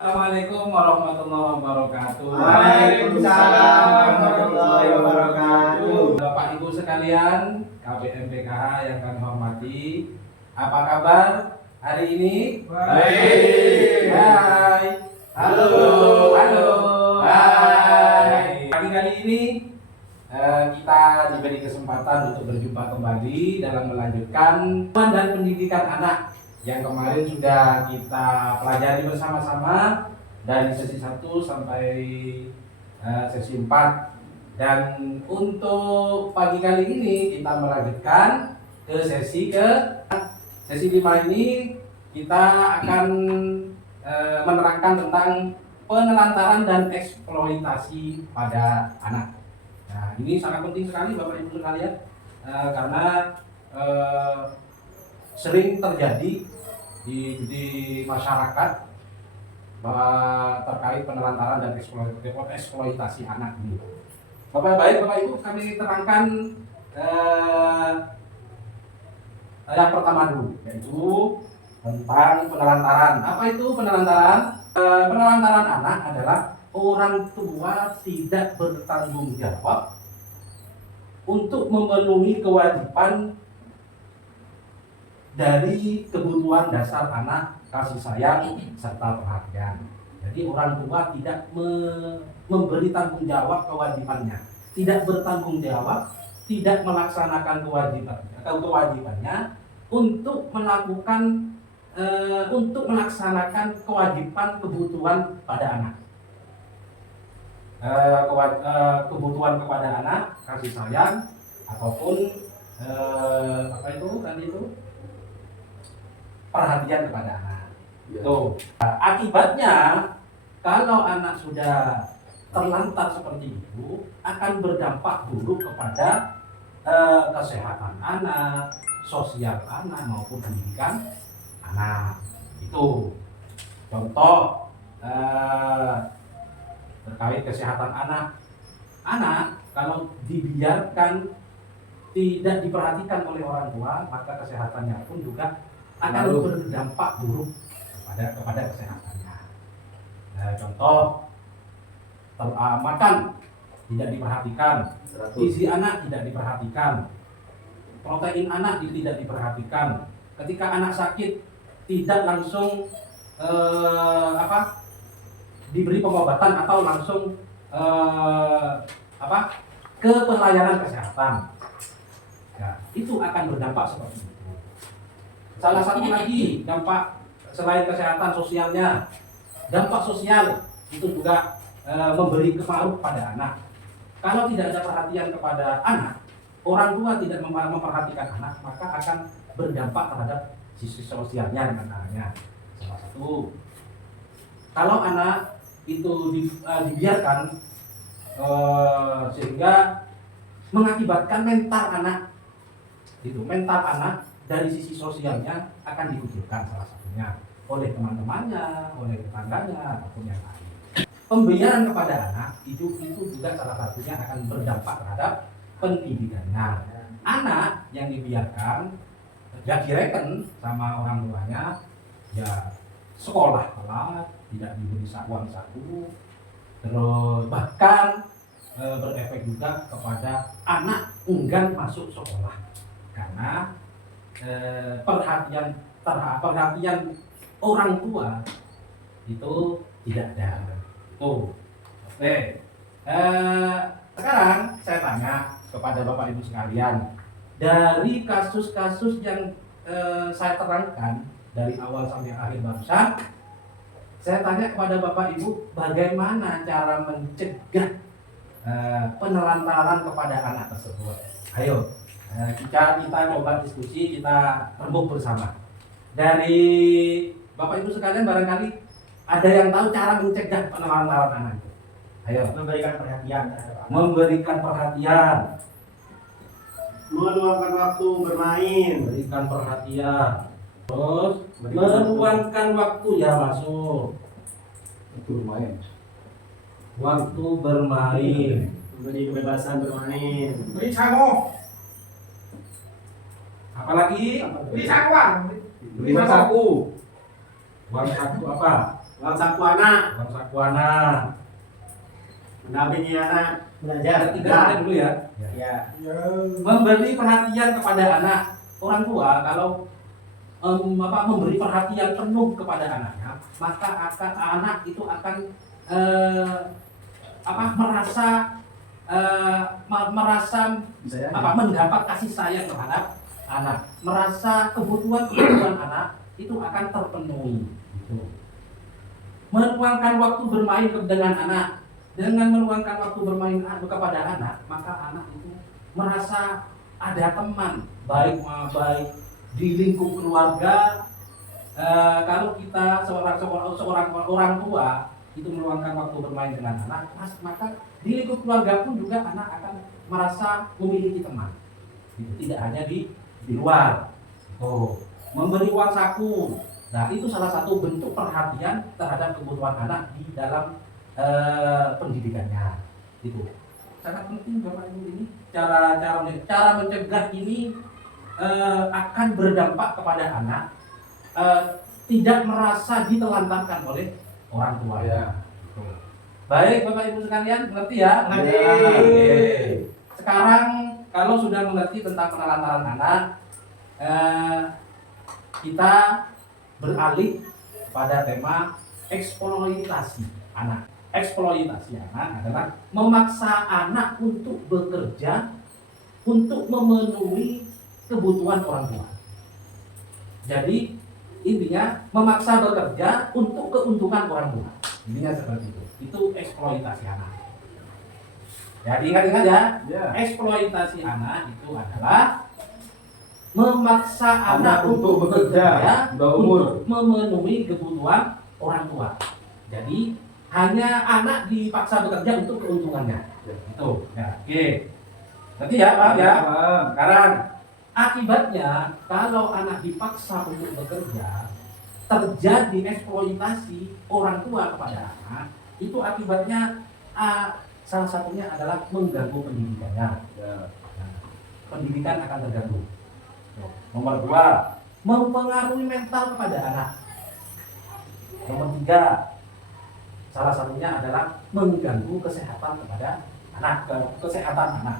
Assalamualaikum warahmatullahi wabarakatuh. Waalaikumsalam warahmatullahi wabarakatuh. Bapak Ibu sekalian, KBM PKH yang kami hormati, apa kabar hari ini? Baik. Hai. Halo. Halo. Hai. Pagi kali ini kita diberi kesempatan untuk berjumpa kembali dalam melanjutkan pendidikan anak yang kemarin sudah kita pelajari bersama-sama dari sesi 1 sampai sesi 4, dan untuk pagi kali ini kita melanjutkan ke sesi 5 ini kita akan menerangkan tentang penelantaran dan eksploitasi pada anak. Nah, ini sangat penting sekali Bapak Ibu sekalian, karena sering terjadi di masyarakat terkait penelantaran dan eksploitasi anak ini. Bapak Ibu, kami terangkan yang pertama dulu, yaitu tentang penelantaran. Apa itu penelantaran? Penelantaran anak adalah orang tua tidak bertanggung jawab untuk memenuhi kewajiban dari kebutuhan dasar anak, kasih sayang serta perhatian. Jadi orang tua tidak memberi tanggung jawab kewajibannya, tidak bertanggung jawab, tidak melaksanakan kewajibannya untuk melaksanakan kewajiban kebutuhan pada anak. Kebutuhan kepada anak, kasih sayang ataupun perhatian kepada anak. Tuh. Akibatnya kalau anak sudah terlantar seperti itu akan berdampak buruk kepada kesehatan anak, sosial anak maupun pendidikan anak. Itu contoh terkait kesehatan anak. Anak kalau dibiarkan tidak diperhatikan oleh orang tua, maka kesehatannya pun juga akan berdampak buruk kepada kesehatannya. Contoh makan tidak diperhatikan, gizi anak tidak diperhatikan, protein anak tidak diperhatikan. Ketika anak sakit tidak langsung diberi pengobatan atau langsung ke pelayanan kesehatan. Ya, itu akan berdampak seperti itu. Salah satu lagi dampak selain kesehatan sosialnya, dampak sosial itu juga memberi pengaruh pada anak. Kalau tidak ada perhatian kepada anak, orang tua tidak memperhatikan anak, maka akan berdampak terhadap sisi sosialnya diantaranya. Salah satu, kalau anak itu dibiarkan sehingga mengakibatkan mental anak dari sisi sosialnya akan dikucilkan, salah satunya oleh teman-temannya, oleh tetangganya, ataupun yang lain. Pembiaran kepada anak itu juga salah satunya akan berdampak terhadap pendidikannya. Anak yang dibiarkan ya direken sama orang tuanya, ya sekolah telat, tidak diberi uang saku, terus bahkan berefek juga kepada anak enggan masuk sekolah karena perhatian orang tua itu tidak ada. Tuh. Oke. Sekarang saya tanya kepada Bapak Ibu sekalian, dari kasus-kasus yang saya terangkan dari awal sampai akhir barusan, saya tanya kepada Bapak Ibu, bagaimana cara mencegah penelantaran kepada anak tersebut? Ayo, kita coba diskusi, kita rembuk bersama. Dari Bapak Ibu sekalian barangkali ada yang tahu cara mencegah penelantaran anak itu? Ayo. Memberikan perhatian. Meluangkan waktu bermain. Berikan perhatian. Terus meluangkan waktu, ya masuk. Waktu bermain. Memberi kebebasan bermain. Beri sango. Apalagi? Beri sakuan. Beri saku. Uang saku apa? Ruang saku anak. ruang saku anak. Mendampingi anak belajar. Ada tiga saja dulu ya. Ya. Memberi perhatian kepada anak. Orang tua kalau memberi perhatian penuh kepada anaknya, maka anak itu akan merasa mendapat kasih sayang terhadap anak, merasa kebutuhan anak itu akan terpenuhi. Gitu. Meluangkan waktu bermain dengan anak, dengan meluangkan waktu bermain kepada anak, maka anak itu merasa ada teman baik di lingkup keluarga. Kalau kita seorang orang tua itu meluangkan waktu bermain dengan anak, maka di lingkup keluarga pun juga anak akan merasa memiliki teman. Tidak hanya di luar. Memberi uang saku. Nah, itu salah satu bentuk perhatian terhadap kebutuhan anak di dalam pendidikannya. Itu sangat penting Bapak Ibu ini. Cara mencegah ini akan berdampak kepada anak tidak merasa ditelantarkan oleh orang tua. Ya. Baik Bapak Ibu sekalian, mengerti ya? Mengerti. Oke. Sekarang kalau sudah mengerti tentang penelantaran anak, kita beralih pada tema eksploitasi anak. Eksploitasi anak adalah memaksa anak untuk bekerja untuk memenuhi kebutuhan orang tua. Jadi intinya memaksa bekerja untuk keuntungan orang tua. Intinya seperti itu. Itu eksploitasi anak. Jadi ingat-ingat ya. Eksploitasi anak itu adalah memaksa anak untuk bekerja untuk memenuhi kebutuhan orang tua. Jadi hanya anak dipaksa bekerja untuk keuntungannya. Itu. Ya, oke. Nanti ya, Pak ya. Sekarang akibatnya kalau anak dipaksa untuk bekerja, terjadi eksploitasi orang tua kepada anak, itu akibatnya salah satunya adalah mengganggu pendidikannya. Nah, pendidikan akan terganggu. Nomor 2, mempengaruhi mental kepada anak. Nomor 3, salah satunya adalah mengganggu kesehatan kepada anak, kesehatan anak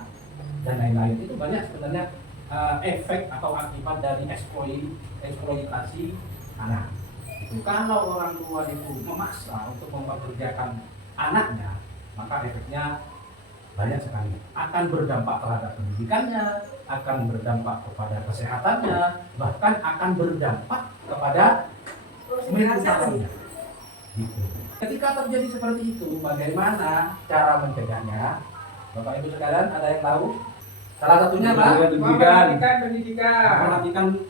dan lain-lain. Itu banyak sebenarnya efek atau akibat dari eksploitasi anak. Itu kalau orang tua itu memaksa untuk mempekerjakan anaknya, maka efeknya banyak sekali. Akan berdampak terhadap pendidikannya, akan berdampak kepada kesehatannya, bahkan akan berdampak kepada mentalnya. Gitu. Ketika terjadi seperti itu, bagaimana cara mencegahnya? Bapak Ibu sekalian, ada yang tahu? Salah satunya apa? Memperhatikan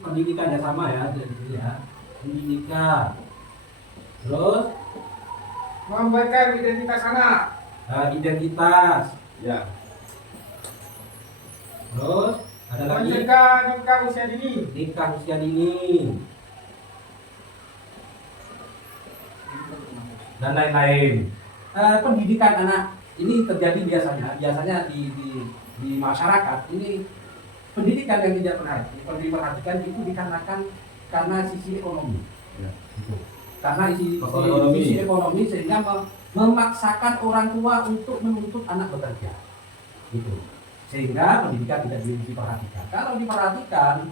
pendidikan ya, sama ya, jadi ya. Pendidikan. Terus memberikan identitas anak. Identitas. Ya. Terus ada lagi Mencegah usia dini. nikah usia dini dan lain-lain. Pendidikan anak ini terjadi biasanya di masyarakat ini. Pendidikan yang tidak pernah diperhatikan itu dikarenakan karena sisi ekonomi. Ya. Gitu. Karena sisi ekonomi sehingga memaksakan orang tua untuk menuntut anak bekerja. Gitu. Sehingga pendidikan tidak diperhatikan. Kalau diperhatikan,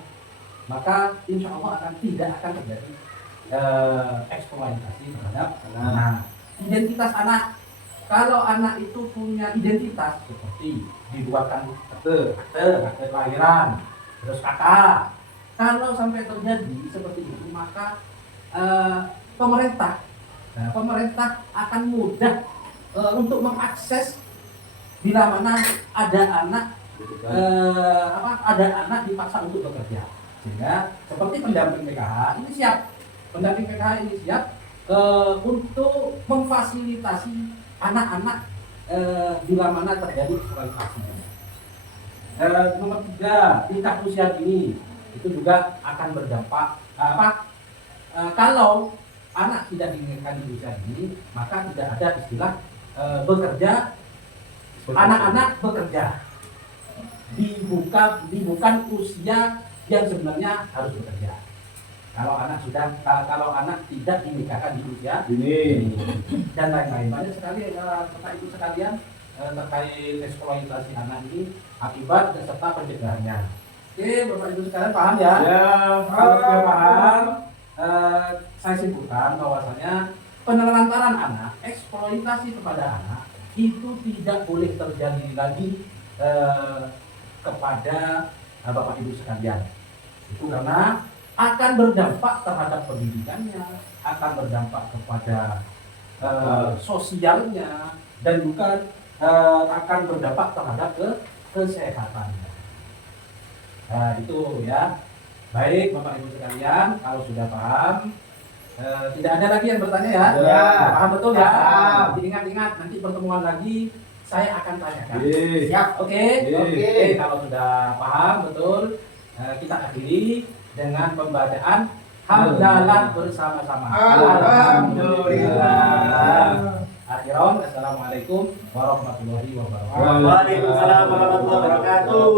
maka insya Allah tidak akan terjadi eksploitasi terhadap anak. Identitas anak. Kalau anak itu punya identitas seperti dibuatkan akte kelahiran, terus kakak. Kalau sampai terjadi seperti itu, maka pemerintah akan mudah untuk mengakses bila mana ada anak dipaksa untuk bekerja. Sehingga seperti pendamping PKH ini siap untuk memfasilitasi anak-anak bila mana terjadi eksploitasi. Nomor 3, tingkat usia dini itu juga akan berdampak kalau anak tidak diinginkan di usia dini, maka tidak ada istilah bekerja. Anak-anak bekerja bukan usia yang sebenarnya harus bekerja. kalau anak tidak dinikahkan di usia Ini. dan lain-lain. Banyak sekali Bapak Ibu sekalian terkait eksploitasi anak ini akibat dan serta pencegahannya. Oke, Bapak Ibu sekalian paham ya? Ya. Kalau sudah paham, saya simpulkan bahwasanya penelantaran anak, eksploitasi kepada anak itu tidak boleh terjadi lagi kepada Bapak Ibu sekalian. Itu karena akan berdampak terhadap pendidikannya, akan berdampak kepada sosialnya, dan juga akan berdampak terhadap kesehatannya. Nah, itu ya. Baik Bapak Ibu sekalian, kalau sudah paham, tidak ada lagi yang bertanya ya? Ya. Paham betul ya? Paham. Jadi ingat-ingat, nanti pertemuan lagi saya akan tanyakan. Siap. Oke? Oke. Kalau sudah paham betul, kita akhiri dengan pembacaan hamdalah bersama-sama. Alhamdulillah. Akhiran, assalamualaikum warahmatullahi wabarakatuh. Waalaikumsalam warahmatullahi wabarakatuh.